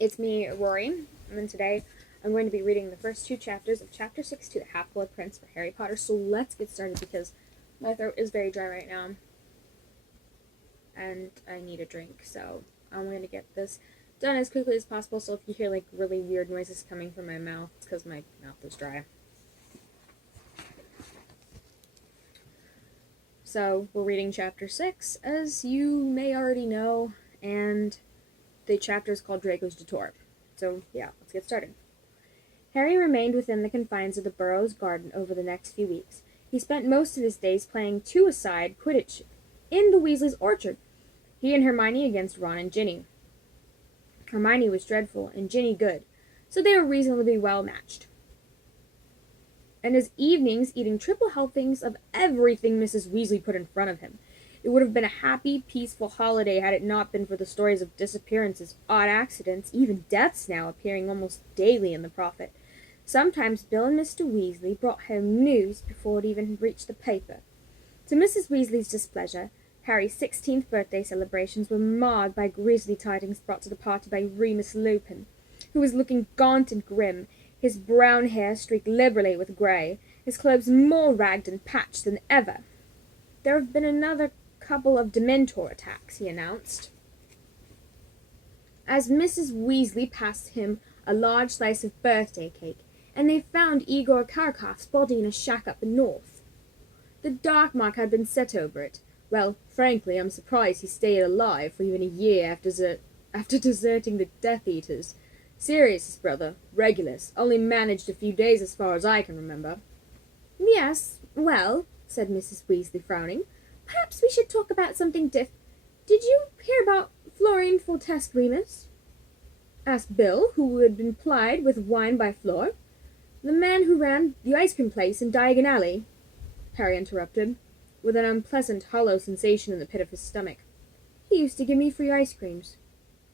It's me, Rory, and today I'm going to be reading the first two chapters of Chapter 6 to the Half-Blood Prince for Harry Potter, so let's get started because my throat is very dry right now, and I need a drink, so I'm going to get this done as quickly as possible, so if you hear, really weird noises coming from my mouth, it's because my mouth is dry. So, we're reading Chapter 6, as you may already know, and the chapter is called Draco's Detour. So, yeah, let's get started. Harry remained within the confines of the Burrows' garden over the next few weeks. He spent most of his days playing two-a-side Quidditch in the Weasleys' orchard, he and Hermione against Ron and Ginny. Hermione was dreadful and Ginny good, so they were reasonably well matched. And his evenings eating triple helpings of everything Mrs. Weasley put in front of him. It would have been a happy, peaceful holiday had it not been for the stories of disappearances, odd accidents, even deaths now appearing almost daily in the Prophet. Sometimes Bill and Mr. Weasley brought home news before it even reached the paper. To Mrs. Weasley's displeasure, Harry's 16th birthday celebrations were marred by grisly tidings brought to the party by Remus Lupin, who was looking gaunt and grim, his brown hair streaked liberally with grey, his clothes more ragged and patched than ever. There have been another couple of Dementor attacks, he announced, as Mrs. Weasley passed him a large slice of birthday cake, and they found Igor Karakoff's body in a shack up north. The dark mark had been set over it. Well, frankly, I'm surprised he stayed alive for even a year after deserting the Death Eaters. Sirius, brother, Regulus, only managed a few days as far as I can remember. Yes, well, said Mrs. Weasley, frowning, perhaps we should talk about something Did you hear about Florian Fortest Remus? Asked Bill, who had been plied with wine by Fleur. The man who ran the ice cream place in Diagon Alley, Harry interrupted, with an unpleasant hollow sensation in the pit of his stomach. He used to give me free ice creams.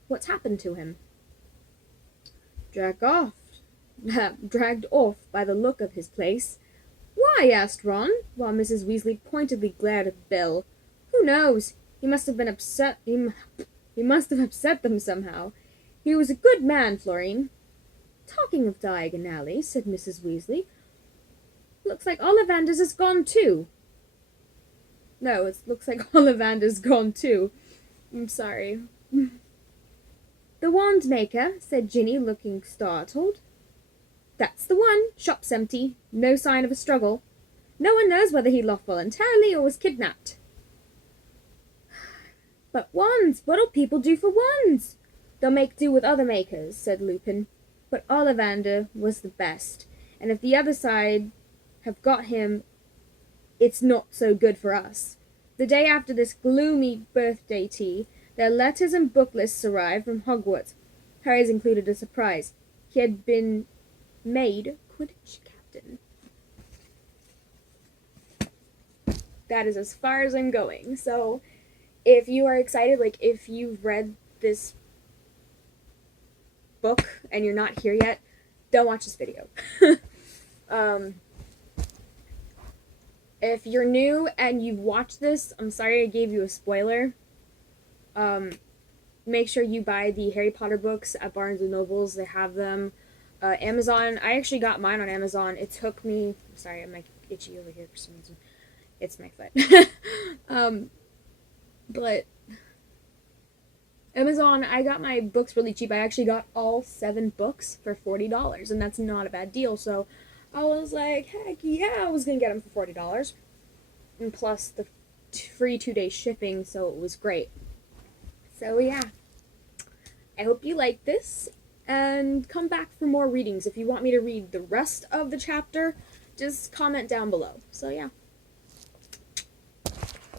What's happened to him? Dragged off by the look of his place. Why? Asked Ron, while Mrs. Weasley pointedly glared at Bill. Who knows? He must have been upset. He must have upset them somehow. He was a good man, Florine. Talking of Diagon Alley, said Mrs. Weasley, looks like Ollivander's is gone too. No, it looks like Ollivander's gone too. I'm sorry. The wand maker, said Ginny, looking startled. That's the one. Shop's empty. No sign of a struggle. No one knows whether he left voluntarily or was kidnapped. But wands! What'll people do for wands? They'll make do with other makers, said Lupin. But Ollivander was the best, and if the other side have got him, it's not so good for us. The day after this gloomy birthday tea, their letters and book lists arrived from Hogwarts. Harry's included a surprise. He had been made Quidditch captain. That is as far as I'm going. So, if you are excited, if you've read this book and you're not here yet, don't watch this video. If you're new and you've watched this, I'm sorry I gave you a spoiler. Make sure you buy the Harry Potter books at Barnes & Nobles. They have them. Amazon. I actually got mine on Amazon. It took me... Sorry, I'm itchy over here for some reason. It's my foot. But Amazon, I got my books really cheap. I actually got all 7 books for $40, and that's not a bad deal. So I was like, heck yeah, I was going to get them for $40. And plus the free 2-day shipping, so it was great. So yeah, I hope you like this, and come back for more readings. If you want me to read the rest of the chapter, just comment down below. So yeah.